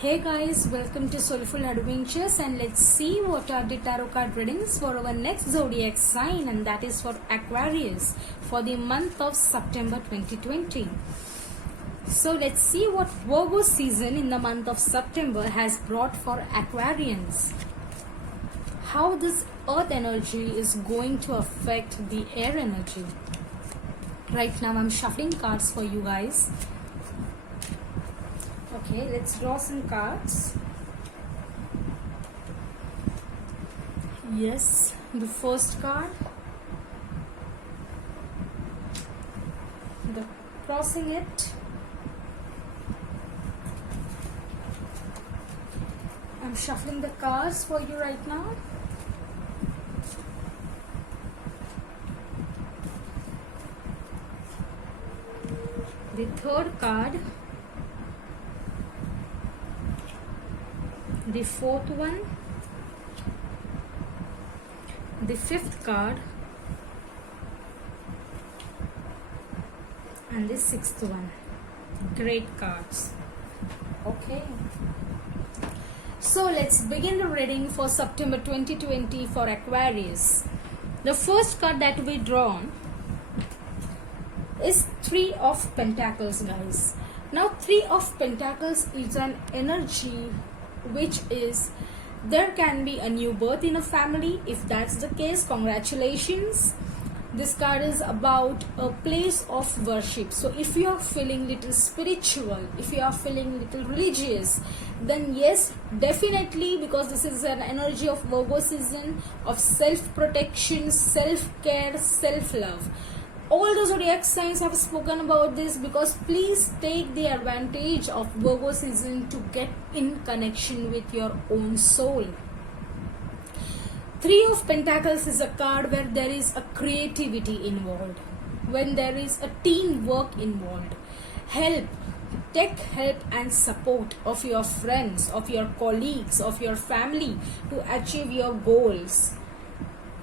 Hey guys, welcome to Soulful Adventures, and let's see what are the tarot card readings for our next zodiac sign, and that is for Aquarius for the month of September 2020. So let's see what Virgo season in the month of September has brought for Aquarians. How this earth energy is going to affect the air energy. Right now I'm shuffling cards for you guys. Okay, let's draw some cards. Yes, the first card, the crossing it. I'm shuffling the cards for you right now. The third card, the fourth one, the fifth card, and the sixth one. Great cards. Okay, so let's begin the reading for September 2020 for Aquarius. The first card that we drawn is Three of Pentacles, guys. Now Three of Pentacles is an energy which is there can be a new birth in a family. If that's the case, congratulations. This card is about a place of worship. So if you are feeling little spiritual, if you are feeling little religious, then yes, definitely, because this is an energy of Virgo season of self-protection, self-care, self-love. All the zodiac signs have spoken about this, because please take the advantage of Virgo season to get in connection with your own soul. Three of Pentacles is a card where there is a creativity involved, when there is a teamwork involved. Take help and support of your friends, of your colleagues, of your family to achieve your goals.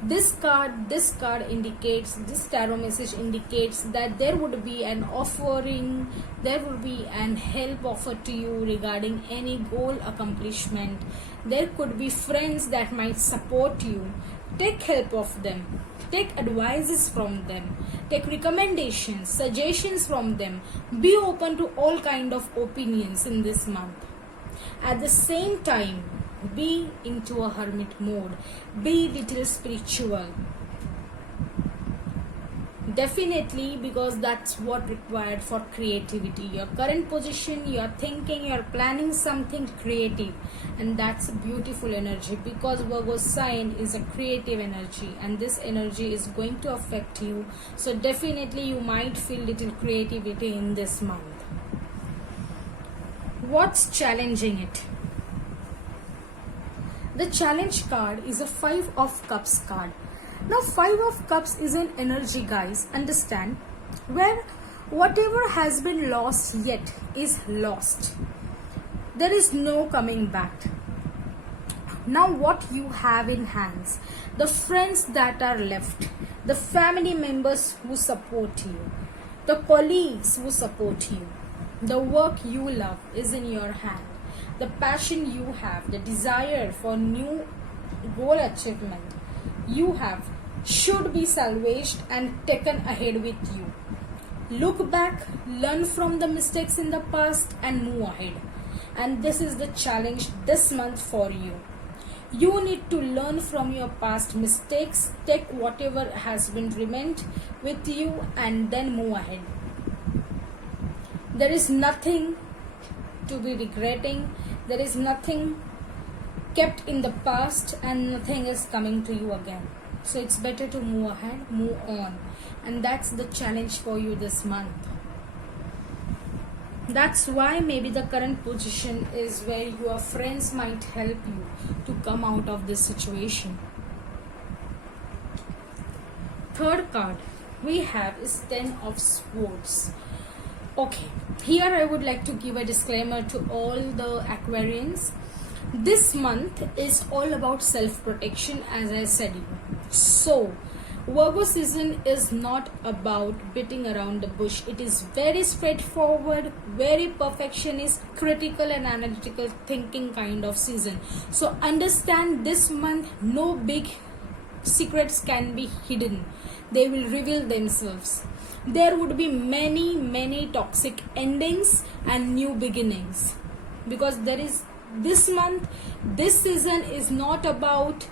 This card indicates, this tarot message indicates that there would be an offering, there would be an help offered to you regarding any goal accomplishment. There could be friends that might support you. Take help of them, take advices from them, take recommendations, suggestions from them. Be open to all kind of opinions in this month. At the same time, be into a hermit mode, be little spiritual, definitely, because that's what required for creativity. Your current position, you are thinking, you are planning something creative, and that's a beautiful energy, because Virgo sign is a creative energy, and this energy is going to affect you. So definitely you might feel little creativity in this month. What's challenging it? The challenge card is a Five of Cups card. Now Five of Cups is an energy, guys, understand, where whatever has been lost yet is lost. There is no coming back. Now what you have in hands, the friends that are left, the family members who support you, the colleagues who support you, the work you love is in your hand. The passion you have, the desire for new goal achievement you have should be salvaged and taken ahead with you. Look back, learn from the mistakes in the past and move ahead. And this is the challenge this month for you. You need to learn from your past mistakes, take whatever has been remained with you, and then move ahead. There is nothing to be regretting. There is nothing kept in the past, and nothing is coming to you again. So it's better to move ahead, move on. And that's the challenge for you this month. That's why maybe the current position is where your friends might help you to come out of this situation. Third card we have is Ten of Swords. Okay, here I would like to give a disclaimer to all the Aquarians. This month is all about self-protection, as I said. So Virgo season is not about beating around the bush. It is very straightforward, very perfectionist, critical and analytical thinking kind of season. So understand this month no big secrets can be hidden. They will reveal themselves. There would be many toxic endings and new beginnings, because there is this month, this season is not about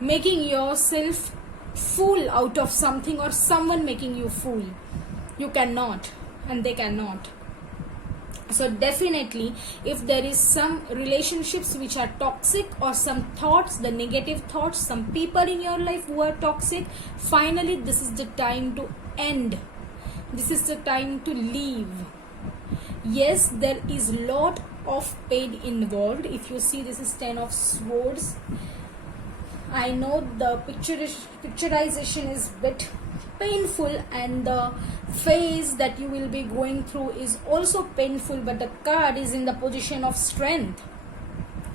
making yourself fool out of something or someone making you fool. You cannot, and they cannot. So definitely, if there is some relationships which are toxic, or some thoughts, the negative thoughts, some people in your life who are toxic, finally this is the time to end. This is the time to leave. Yes, there is lot of pain involved. If you see, this is 10 of swords. I know the picturization is bit painful, and the phase that you will be going through is also painful, but the card is in the position of strength.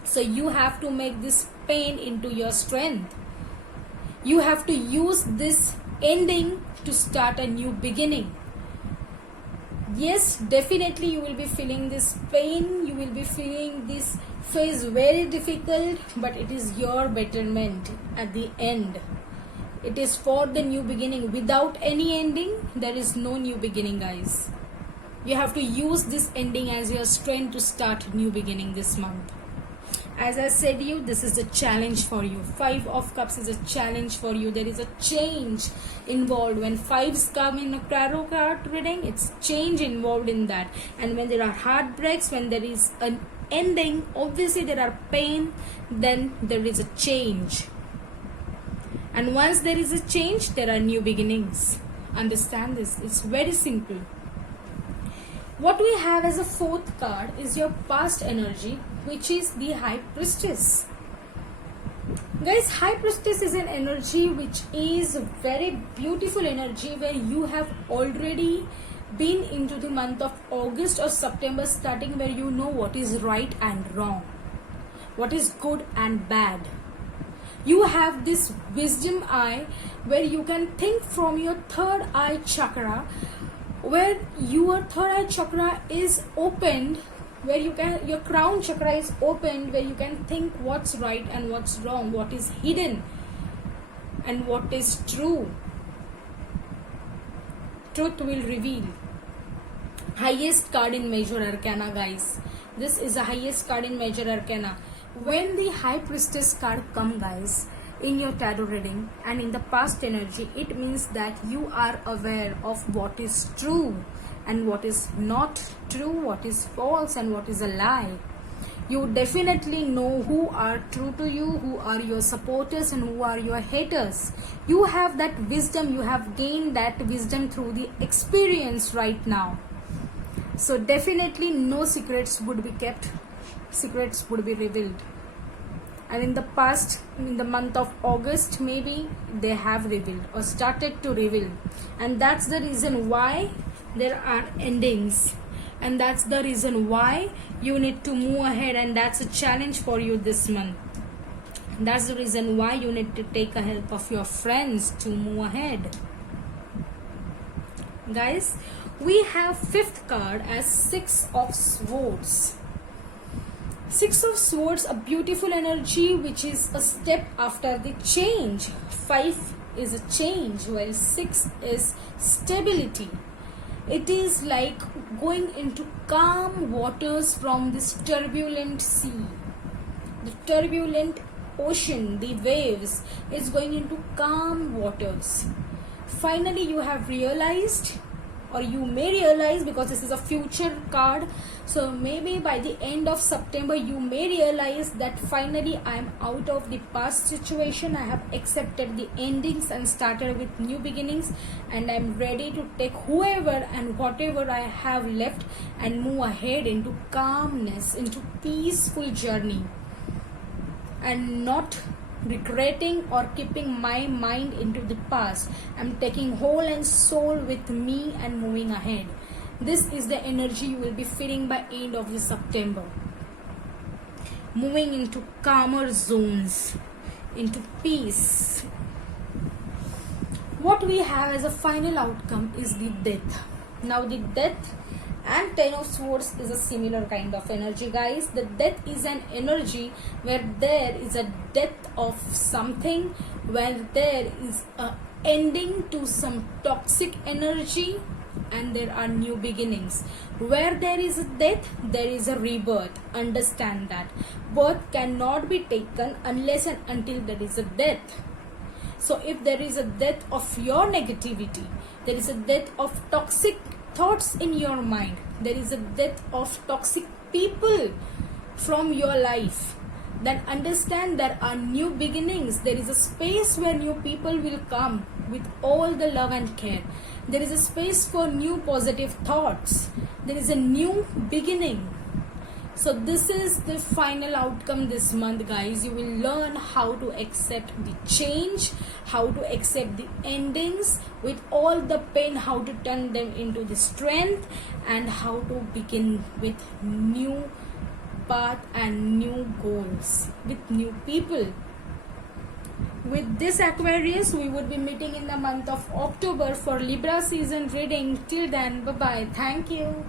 So you have to make this pain into your strength. You have to use this ending to start a new beginning. Yes, definitely you will be feeling this pain, you will be feeling this phase very difficult, but it is your betterment at the end. It is for the new beginning. Without any ending, there is no new beginning, guys. You have to use this ending as your strength to start a new beginning this month. As I said you, this is a challenge for you. 5 of Cups is a challenge for you. There is a change involved. When 5s come in a tarot card reading, it's change involved in that. And when there are heartbreaks, when there is an ending, obviously there are pain, then there is a change. And once there is a change, there are new beginnings. Understand this. It's very simple. What we have as a 4th card is your past energy, which is the High Priestess. Guys, High Priestess is an energy which is a very beautiful energy, where you have already been into the month of August or September starting, where you know what is right and wrong, what is good and bad. You have this wisdom eye, where you can think from your third eye chakra, where your third eye chakra is opened, where you can, your crown chakra is opened, where you can think what's right and what's wrong, what is hidden and what is true. Truth will reveal. Highest card in Major Arcana, guys. This is the highest card in Major Arcana. When the High Priestess card come, guys, in your tarot reading and in the past energy, it means that you are aware of what is true and what is not true, what is false and what is a lie. You definitely know who are true to you, who are your supporters and who are your haters. You have that wisdom, you have gained that wisdom through the experience right now. So definitely no secrets would be kept, secrets would be revealed. And in the past, in the month of August, maybe they have revealed or started to reveal. And that's the reason why there are endings. And that's the reason why you need to move ahead. And that's a challenge for you this month. That's the reason why you need to take a help of your friends to move ahead. Guys, we have 5th card as 6 of Swords. 6 of Swords, a beautiful energy which is a step after the change. 5 is a change, while 6 is stability. It is like going into calm waters from this turbulent sea. The turbulent ocean, the waves, is going into calm waters. Finally, you have realized, or you may realize, because this is a future card, so maybe by the end of September you may realize that finally I am out of the past situation. I have accepted the endings and started with new beginnings, and I am ready to take whoever and whatever I have left and move ahead into calmness, into peaceful journey, and not regretting or keeping my mind into the past. I'm taking whole and soul with me and moving ahead. This is the energy you will be feeling by end of the September. Moving into calmer zones, into peace. what we have as a final outcome is the death. Now the death and Ten of Swords is a similar kind of energy, guys. The death is an energy where there is a death of something, where there is a ending to some toxic energy, and there are new beginnings. Where there is a death, there is a rebirth. Understand that birth cannot be taken unless and until there is a death. So if there is a death of your negativity, there is a death of toxic thoughts in your mind, there is a death of toxic people from your life, then understand there are new beginnings. There is a space where new people will come with all the love and care. There is a space for new positive thoughts. There is a new beginning. So this is the final outcome this month, guys. You will learn how to accept the change, how to accept the endings with all the pain, how to turn them into the strength, and how to begin with new path and new goals with new people. With this, Aquarius, we would be meeting in the month of October for Libra season reading. Till then, bye bye. Thank you.